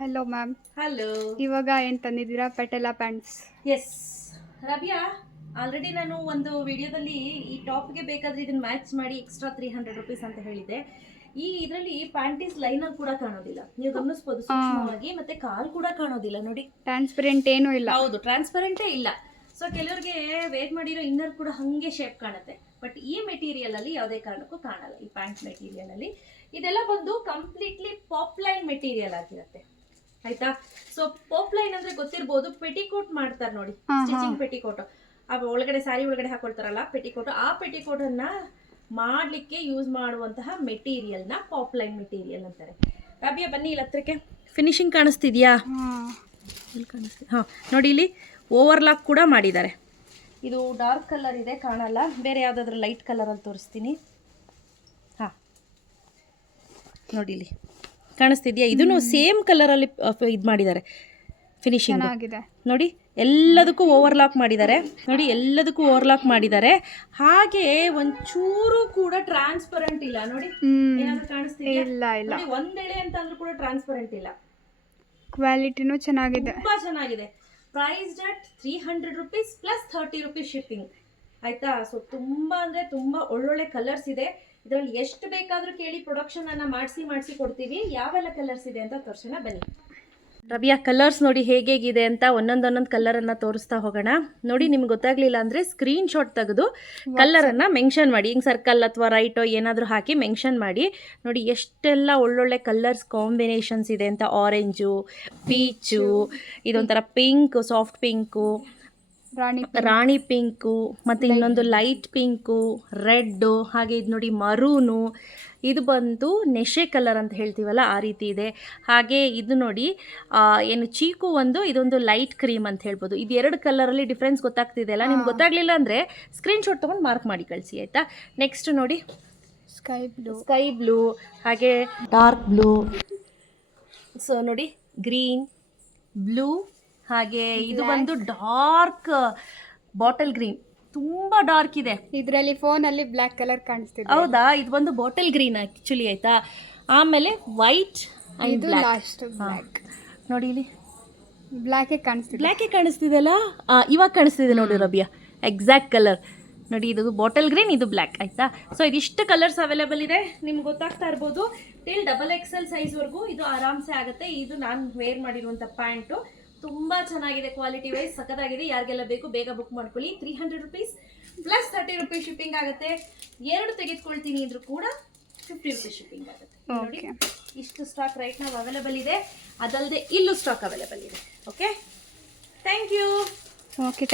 Hello ma'am. Hello. ಇವಾಗ ಏನು ತಂದಿದ್ದೀರಾ? ಪಟೇಲಾ pants. S Rabia, already ನಾನು ಒಂದು ವಿಡಿಯೋದಲ್ಲಿ ಈ ಟಾಪ್ಗೆ ಬೇಕಾದರೆ ಇದನ್ನು ಮ್ಯಾಚ್ ಮಾಡಿ ಎಕ್ಸ್ಟ್ರಾ 300 ರುಪೀಸ್ ಅಂತ ಹೇಳಿದೆ. ಈ ಇದರಲ್ಲಿ ಪ್ಯಾಂಟೀಸ್ ಲೈನರ್ ಕೂಡ ಕಾಣೋದಿಲ್ಲ, ನೀವು ಗಮನಿಸ್ಬೋದು ಸೂಕ್ಷ್ಮವಾಗಿ. ಮತ್ತೆ ಕಾಲ್ ಕೂಡ ಕಾಣೋದಿಲ್ಲ ನೋಡಿ, ಟ್ರಾನ್ಸ್ಪರೆಂಟ್ ಏನೂ ಇಲ್ಲ. ಹೌದು, ಟ್ರಾನ್ಸ್ಪರೆಂಟೇ ಇಲ್ಲ. ಸೊ ಕೆಲವರಿಗೆ ವೇರ್ ಮಾಡಿರೋ ಇನ್ನರ್ ಕೂಡ ಹಾಗೆ ಶೇಪ್ ಕಾಣುತ್ತೆ, ಬಟ್ ಈ ಮೆಟೀರಿಯಲ್ ಅಲ್ಲಿ ಯಾವುದೇ ಕಾರಣಕ್ಕೂ ಕಾಣಲ್ಲ. ಈ ಪ್ಯಾಂಟ್ ಮೆಟೀರಿಯಲ್ ಅಲ್ಲಿ ಇದೆಲ್ಲ ಬಂದು ಕಂಪ್ಲೀಟ್ಲಿ ಪಾಪ್ಲೈನ್ ಮೆಟೀರಿಯಲ್ ಆಗಿರುತ್ತೆ, ಆಯ್ತಾ. ಸೊ ಪಾಪ್ಲೈನ್ ಅಂದ್ರೆ ಗೊತ್ತಿರ್ಬೋದು, ಪೆಟಿಕೋಟ್ ಮಾಡ್ತಾರೆ ನೋಡಿ, ಸ್ಟಿಚಿಂಗ್ ಪೆಟಿಕೋಟ್. ಒಳಗಡೆ ಸ್ಯಾರಿ ಒಳಗಡೆ ಹಾಕೊಳ್ತಾರಲ್ಲ ಪೆಟಿಕೋಟ್, ಆ ಪೆಟಿಕೋಟ್ ಅನ್ನ ಮಾಡ್ಲಿಕ್ಕೆ ಯೂಸ್ ಮಾಡುವಂತಹ ಮೆಟೀರಿಯಲ್ ನ ಪಾಪ್ಲೈನ್ ಮೆಟೀರಿಯಲ್ ಅಂತಾರೆ. ರಾಬಿಯಾ ಬನ್ನಿ ಇಲ್ಲಿ ಹತ್ರಕ್ಕೆ. ಫಿನಿಶಿಂಗ್ ಕಾಣಿಸ್ತಿದ್ಯಾ? ಹಾ ನೋಡಿ, ಇಲ್ಲಿ ಓವರ್ಲಾಕ್ ಕೂಡ ಮಾಡಿದ್ದಾರೆ. ಇದು ಡಾರ್ಕ್ ಕಲರ್ ಇದೆ, ಕಾಣಲ್ಲ. ಬೇರೆ ಯಾವುದಾದ್ರೂ ಲೈಟ್ ಕಲರ್ ಅಲ್ಲಿ ತೋರಿಸ್ತೀನಿ. ಹಾ ನೋಡಿ, ಇಲ್ಲಿ ಕಾಣಿಸ್ತಿದ್ಯಾ? ಇದನ್ನು ಸೇಮ್ ಕಲರ್ ಅಲ್ಲಿ ಇದು ಮಾಡಿದ್ದಾರೆ ಫಿನಿಶಿಂಗ್ ನೋಡಿ. ಎಲ್ಲದಕ್ಕೂ ಓವರ್ಲಾಕ್ ಮಾಡಿದ್ದಾರೆ ನೋಡಿ, ಎಲ್ಲದಕ್ಕೂ ಓವರ್ಲಾಕ್ ಮಾಡಿದ್ದಾರೆ. ಹಾಗೆ ಒಂಚೂರು ಕೂಡ ಟ್ರಾನ್ಸ್ಪರೆಂಟ್ ಇಲ್ಲ ನೋಡಿ. ಏನಾದ್ರು ಕಾಣಿಸ್ತಿದ್ಯಾ? ಇಲ್ಲ. ಒಂದೆಳೆ ಅಂತ ಅಂದ್ರೂ ಕೂಡ ಟ್ರಾನ್ಸ್ಪರೆಂಟ್ ಇಲ್ಲ. ಕ್ವಾಲಿಟಿನೂ ಚೆನ್ನಾಗಿದೆ, ತುಂಬಾ ಚೆನ್ನಾಗಿದೆ. Priced at 300 rupees plus 30 rupees shipping, ಆಯ್ತಾ. ಸೊ ತುಂಬಾ ಅಂದ್ರೆ ತುಂಬಾ ಒಳ್ಳೊಳ್ಳೆ ಕಲರ್ಸ್ ಇದೆ ಇದರಲ್ಲಿ. ಎಷ್ಟು ಬೇಕಾದ್ರೂ ಕೇಳಿ, ಪ್ರೊಡಕ್ಷನ್ ಅನ್ನ ಮಾಡಿಸಿ ಕೊಡ್ತೀವಿ. ಯಾವೆಲ್ಲ ಕಲರ್ಸ್ ಇದೆ ಅಂತ ತೋರ್ಸೋಣ ಬನ್ನಿ. ರಬಿಯಾ, ಕಲರ್ಸ್ ನೋಡಿ ಹೇಗಿದೆ ಅಂತ ಒಂದೊಂದು ಕಲರ್ ಅನ್ನ ತೋರಿಸ್ತಾ ಹೋಗೋಣ. ನೋಡಿ, ನಿಮ್ಗೆ ಗೊತ್ತಾಗ್ಲಿಲ್ಲ ಅಂದ್ರೆ ಸ್ಕ್ರೀನ್ ಶಾಟ್ ತೆಗೆದು ಕಲರ್ ಅನ್ನ ಮೆನ್ಷನ್ ಮಾಡಿ, ಹಿಂಗ್ ಸರ್ಕಲ್ ಅಥವಾ ರೈಟೋ ಏನಾದರೂ ಹಾಕಿ ಮೆನ್ಷನ್ ಮಾಡಿ. ನೋಡಿ ಎಷ್ಟೆಲ್ಲ ಒಳ್ಳೊಳ್ಳೆ ಕಲರ್ಸ್ ಕಾಂಬಿನೇಷನ್ಸ್ ಇದೆ ಅಂತ. ಆರೆಂಜು, ಪೀಚು, ಇದೊಂಥರ ಪಿಂಕ್, ಸಾಫ್ಟ್ ಪಿಂಕು, ರಾಣಿ ಪಿಂಕು, ಮತ್ತು ಇನ್ನೊಂದು ಲೈಟ್ ಪಿಂಕು, ರೆಡ್ಡು, ಹಾಗೆ ಇದು ನೋಡಿ ಮರೂನು, ಇದು ಬಂದು ನೆಶೆ ಕಲರ್ ಅಂತ ಹೇಳ್ತೀವಲ್ಲ ಆ ರೀತಿ ಇದೆ. ಹಾಗೆ ಇದು ನೋಡಿ ಏನು ಚೀಕು ಒಂದು, ಇದೊಂದು ಲೈಟ್ ಕ್ರೀಮ್ ಅಂತ ಹೇಳ್ಬೋದು. ಇದು ಎರಡು ಕಲರಲ್ಲಿ ಡಿಫ್ರೆನ್ಸ್ ಗೊತ್ತಾಗ್ತಿದೆ ಅಲ್ಲ. ನಿಮ್ಗೆ ಗೊತ್ತಾಗಲಿಲ್ಲ ಅಂದರೆ ಸ್ಕ್ರೀನ್ಶಾಟ್ ತೊಗೊಂಡು ಮಾರ್ಕ್ ಮಾಡಿ ಕಳಿಸಿ, ಆಯಿತಾ. ನೆಕ್ಸ್ಟ್ ನೋಡಿ, ಸ್ಕೈ ಬ್ಲೂ, ಹಾಗೆ ಡಾರ್ಕ್ ಬ್ಲೂ, ಸೊ ನೋಡಿ ಗ್ರೀನ್, ಬ್ಲೂ, ಹಾಗೆ ಇದು ಬಂದು ಡಾರ್ಕ್ ಬಾಟಲ್ ಗ್ರೀನ್, ತುಂಬಾ ಡಾರ್ಕ್ ಇದೆ. ಇದರಲ್ಲಿ ಫೋನಲ್ಲಿ ಬ್ಲ್ಯಾಕ್ ಕಲರ್ ಕಾಣಿಸ್ತಿದೆ. ಹೌದಾ? ಇದು ಬಂದು ಬಾಟಲ್ ಗ್ರೀನ್ ಆಕ್ಚುಲಿ, ಆಯ್ತಾ. ಆಮೇಲೆ ವೈಟ್, ಇದು ಲಾಸ್ಟ್ ಬ್ಲ್ಯಾಕ್. ನೋಡಿ ಇಲ್ಲಿ ಬ್ಲ್ಯಾಕೇ ಕಾಣಿಸ್ತಿದೆ ಅಲ್ಲ. ಇವಾಗ ಕಾಣಿಸ್ತಿದೆ ನೋಡಿ ರಬಿಯಾ, ಎಕ್ಸಾಕ್ಟ್ ಕಲರ್ ನೋಡಿ. ಇದು ಬಾಟಲ್ ಗ್ರೀನ್, ಇದು ಬ್ಲ್ಯಾಕ್, ಆಯ್ತಾ. ಸೊ ಇದಿಷ್ಟು ಕಲರ್ಸ್ ಅವೈಲೇಬಲ್ ಇದೆ, ನಿಮ್ಗೆ ಗೊತ್ತಾಗ್ತಾ ಇರ್ಬೋದು. ಟಿಲ್ XXL ಸೈಜ್ವರೆಗೂ ಇದು ಆರಾಮ್ಸೆ ಆಗುತ್ತೆ. ಇದು ನಾನು ವೇರ್ ಮಾಡಿರುವಂಥ ಪ್ಯಾಂಟು, ತುಂಬ ಚೆನ್ನಾಗಿದೆ, ಕ್ವಾಲಿಟಿ ವೈಸ್ ಸಖತ್ತಾಗಿದೆ. ಯಾರಿಗೆಲ್ಲ ಬೇಕು ಬೇಗ ಬುಕ್ ಮಾಡ್ಕೊಳ್ಳಿ. 300 ರುಪೀಸ್ ಪ್ಲಸ್ 30 ರುಪೀಸ್ ಶಿಪ್ಪಿಂಗ್ ಆಗುತ್ತೆ. ಎರಡು ತೆಗೆದುಕೊಳ್ತೀನಿ ಅಂದ್ರೂ ಕೂಡ 50 ರುಪೀಸ್ ಶಿಪ್ಪಿಂಗ್ ಆಗುತ್ತೆ. ನೋಡಿ, ಇಷ್ಟು ಸ್ಟಾಕ್ ರೈಟ್ ನಾವು ಅವೈಲೇಬಲ್ ಇದೆ. ಅದಲ್ಲದೆ ಇಲ್ಲೂ ಸ್ಟಾಕ್ ಅವೈಲೇಬಲ್ ಇದೆ. Okay, thank you. ಓಕೆ.